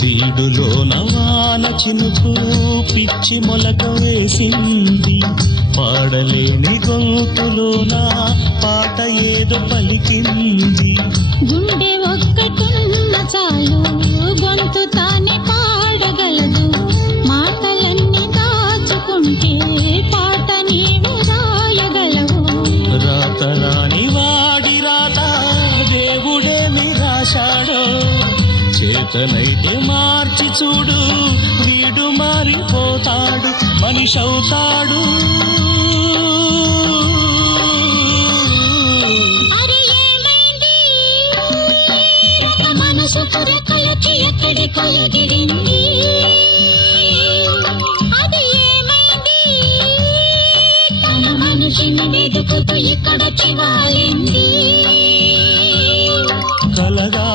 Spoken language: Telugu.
వీడులోన వాన చినుకు పిచ్చి మొలక వేసింది, పాడలేని గొంతులోన పాట ఏదో పలికింది. గుండె ఒక్కటున్న చాలు గొంతు తానే పాడగలదు, మాటలన్నీ దాచుకుంటే పాట నీవు రాయగలవు. రాత రాని వాడి రాత దేవుడేమి రాశాడో, చేతనైతే మార్చి చూడు వీడు మారిపోతాడు, మనిషవుతాడు. మనసు పురకలకి ఎక్కడికో ఎగిరింది, అది ఏమైంది? తన మనిషిని వెతుకుతూ ఇక్కడొచ్చి వాలింది. కలగా